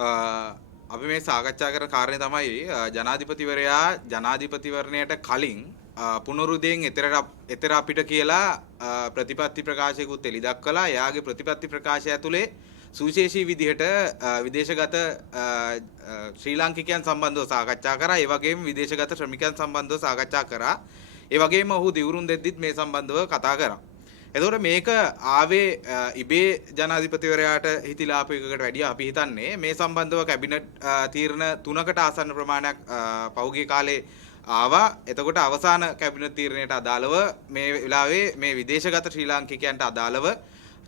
අපි මේ සාකච්ඡා කරන කාරණේ තමයි ජනාධිපතිවරයා ජනාධිපතිවරණයට කලින් පුනරුදයෙන් එතර අපිට කියලා ප්‍රතිපත්ති ප්‍රකාශයකුත් එළි දක්වලා එයාගේ ප්‍රතිපත්ති ප්‍රකාශය ඇතුලේ සුවිශේෂී විදිහට විදේශගත ශ්‍රී ලාංකිකයන් සම්බන්ධව සාකච්ඡා කරා. ඒ වගේම විදේශගත ශ්‍රමිකයන් සම්බන්ධව සාකච්ඡා කරා. ඒ වගේම ඔහු දිවුරුම් දෙද්දිත් මේ සම්බන්ධව කතා කරා. එතකොට මේක ආවේ ඉබේ ජනාධිපතිවරයාට හිතිලා ආපු එකකට වැඩිය අපි හිතන්නේ මේ සම්බන්ධව කැබිනට් තීරණ 3කට ආසන්න ප්‍රමාණයක් පහුගිය කාලේ ආවා. එතකොට අවසාන කැබිනට් තීරණයට අදාළව මේ වෙලාවේ මේ විදේශගත ශ්‍රී ලාංකිකයන්ට අදාළව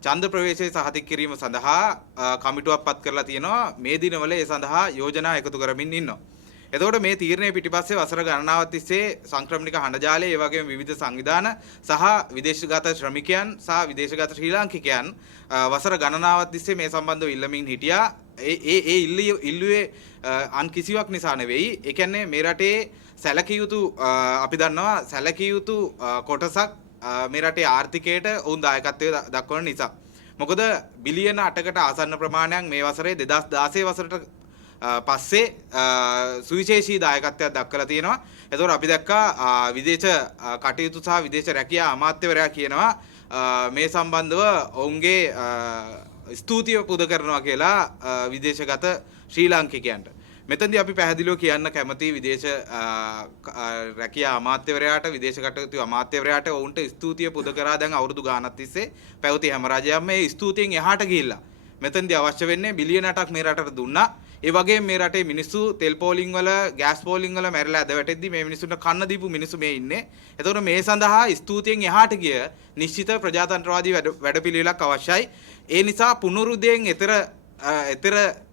ඡන්ද ප්‍රවේශය සහතික කිරීම සඳහා කමිටුවක් පත් කරලා තියෙනවා. මේ දිනවල ඒ සඳහා යෝජනා එකතු කරමින් ඉන්නවා. එතකොට මේ තීරණය පිටිපස්සේ වසර ගණනාවක් තිස්සේ සංක්‍රමණික හඬජාලය ඒ වගේම විවිධ සංවිධාන සහ විදේශගත ශ්‍රමිකයන් සහ විදේශගත ශ්‍රී ලාංකිකයන් වසර ගණනාවක් තිස්සේ මේ සම්බන්ධව ඉල්ලමින් හිටියා. ඒ ඉල්ලුවේ අන් කිසිවක් නිසා නෙවෙයි. ඒ කියන්නේ මේ රටේ සැලකිය යුතු අපි දන්නවා සැලකිය යුතු කොටසක් මේ රටේ ආර්ථිකයට ඔවුන් දායකත්වය දක්වන නිසා. මොකද බිලියන 8කට ආසන්න ප්‍රමාණයක් මේ වසරේ 2016 වසරට පස්සේ සුවිශේෂී දායකත්වයක් දක්වලා තියෙනවා. එතකොට අපි දැක්කා විදේශ කටයුතු සහ විදේශ රැකියා අමාත්‍යවරයා කියනවා මේ සම්බන්ධව ඔවුන්ගේ ස්තුතිය පුද කරනවා කියලා විදේශගත ශ්‍රී ලාංකිකයන්ට. මෙතනදී අපි පැහැදිලිව කියන්න කැමති විදේශ රැකියා අමාත්‍යවරයාට විදේශ කටයුතු අමාත්‍යවරයාට ඔවුන්ට ස්තුතිය පුද කරා දැන් අවුරුදු ගාණක් තිස්සේ පැවති හැම රජයක්ම මේ ස්තුතියෙන් එහාට ගිහිල්ලා මෙතනදී අවශ්‍ය වෙන්නේ බිලියන 8ක් මේ රටට දුන්නා. ඒ වගේම මේ රටේ මිනිස්සු තෙල් පෝලිං වල ගෑස් පෝලිං වල මැරිලා ඇද වැටෙද්දි මේ මිනිස්සුන්ට කන්න දීපු මිනිස්සු මේ ඉන්නේ. එතකොට මේ සඳහා ස්තුතියෙන් එහාට ගිය නිශ්චිත ප්‍රජාතන්ත්‍රවාදී වැඩපිළිවෙලක් අවශ්‍යයි. ඒ නිසා පුනරුදයෙන් එතර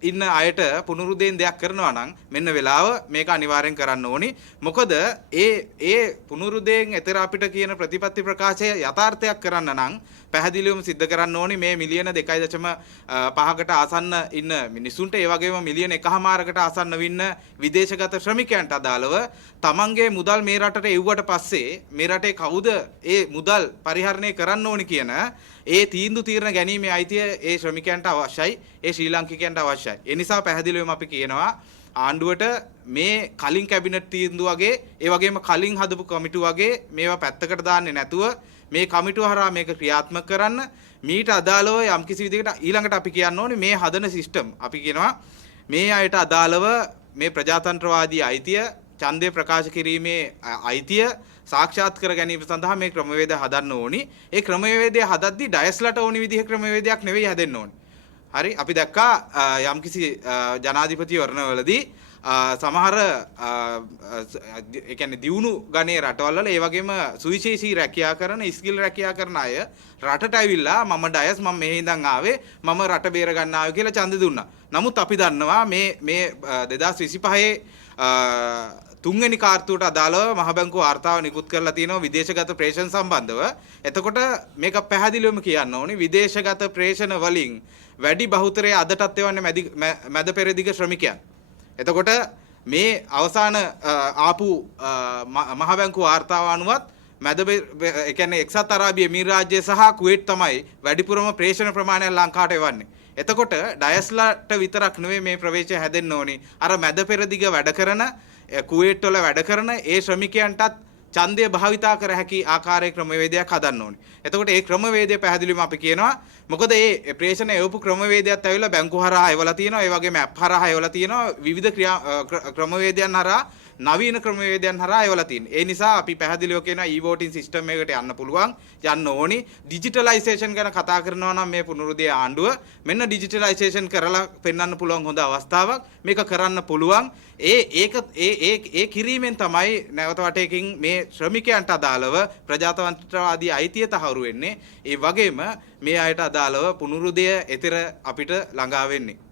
ඉන්න අයට පුනරුදයෙන් දෙයක් කරනවා නම් මෙන්න වෙලාව මේක අනිවාර්යෙන් කරන්න ඕනි. මොකද ඒ පුනරුදයෙන් එතර අපිට කියන ප්‍රතිපත්ති ප්‍රකාශය යථාර්ථයක් කරන්න නම් පැහැදිලිවම සිද්ධ කරන්න ඕනි මේ මිලියන 2.5කට ආසන්න ඉන්න මිනිසුන්ට ඒ වගේම මිලියන 1.5කට ආසන්න වෙන්න විදේශගත ශ්‍රමිකයන්ට අදාළව තමන්ගේ මුදල් මේ රටට එව්වට පස්සේ මේ රටේ කවුද ඒ මුදල් පරිහරණය කරන්න ඕනි කියන ඒ තීරණ ගැනීමේ අයිතිය ඒ ශ්‍රමිකයන්ට අවශ්‍යයි. ඒ ශ්‍රී ලාංකිකයන්ට අවශ්‍යයි. ඒ නිසා පැහැදිලිවම අපි කියනවා ආණ්ඩුවට මේ කලින් කැබිනට් තීන්දුව වගේ ඒ වගේම කලින් හදපු කමිටු වගේ මේවා පැත්තකට දාන්නේ නැතුව මේ කමිටුව හරහා මේක ක්‍රියාත්මක කරන්න මීට අදාළව යම්කිසි විදිහකට ඊළඟට අපි කියන්න ඕනේ මේ හදන සිස්ටම් අපි කියනවා මේ අයට අදාළව මේ ප්‍රජාතන්ත්‍රවාදී අයිතිය ඡන්දය ප්‍රකාශ කිරීමේ අයිතිය සාක්ෂාත් කර ගැනීම සඳහා මේ ක්‍රමවේද හදන්න ඕනි. ඒ ක්‍රමවේදය හදද්දී ඩයස්ලට ඕනි විදිහ ක්‍රමවේදයක් නෙවෙයි හැදෙන්න ඕනි. හරි අපි දැක්කා යම්කිසි ජනාධිපතිවරණවලදී සමහර ඒ කියන්නේ දියුණු ගණයේ රටවල් වල ඒ වගේම සුවිශේෂී රැකියා කරන ස්කිල් රැකියා කරන අය රටට ඇවිල්ලා මම ඩයස් මම මෙහි ඉඳන් ආවේ මම රට බේර ගන්න ආවේ කියලා ඡන්දෙ දුන්නා. නමුත් අපි දන්නවා මේ 2025 තුන්වෙනි කාර්තුවට අදාළව මහ බැංකුව වාර්තාව නිකුත් කරලා තියෙනවා විදේශගත ප්‍රේෂණ සම්බන්ධව. එතකොට මේක පැහැදිලිවම කියන්න ඕනේ විදේශගත ප්‍රේෂණ වලින් වැඩි බහුතරය අදටත් එවන්නේ මැද පෙරදිග ශ්‍රමිකයන්. එතකොට මේ අවසාන ආපු මහ බැංකුව වාර්තාව අනුවත් ඒ කියන්නේ එක්සත් අරාබිය එමිරාජ්‍ය සහ කුවේට් තමයි වැඩිපුරම ප්‍රේෂණ ප්‍රමාණය ලංකාවට එවන්නේ. එතකොට ඩයස්ලාට විතරක් නෙවෙයි මේ ප්‍රවේශය හැදෙන්න ඕනි. අර මැද පෙරදිග වැඩ කරන කුවේට් වල වැඩ කරන ඒ ශ්‍රමිකයන්ටත් ඡන්දය භාවිතා කර හැකි ආකාරයේ ක්‍රමවේදයක් හදන්න ඕනේ. එතකොට ඒ ක්‍රමවේදය පැහැදිලිවම අපි කියනවා මොකද මේ ප්‍රේෂණ එවපු ක්‍රමවේදයක් ඇවිල්ලා බැංකු හරහා එවලා තියෙනවා. ඒ වගේම ඇප් හරහා එවලා තියෙනවා. විවිධ ක්‍රමවේදයන් හරහා නවීන ක්‍රමවේදයන් හරහා එවලා තියෙනවා. ඒ නිසා අපි පැහැදිලිව කියනවා e-voting system එකකට යන්න පුළුවන් යන්න ඕනි. ඩිජිටලයිසේෂන් ගැන කතා කරනවා නම් මේ පුනරුදය ආණ්ඩුව මෙන්න ඩිජිටලයිසේෂන් කරලා පෙන්වන්න පුළුවන් හොඳ අවස්ථාවක්. මේක කරන්න පුළුවන්. ඒ කිරීමෙන් තමයි නැවත වටයකින් මේ ශ්‍රමිකයන්ට අදාළව ප්‍රජාතන්ත්‍රවාදී අයිතිය තහවුරු වෙන්නේ. ඒ වගේම මේ අයට අදාළව පුනරුදය එතර අපිට ළඟා වෙන්නේ.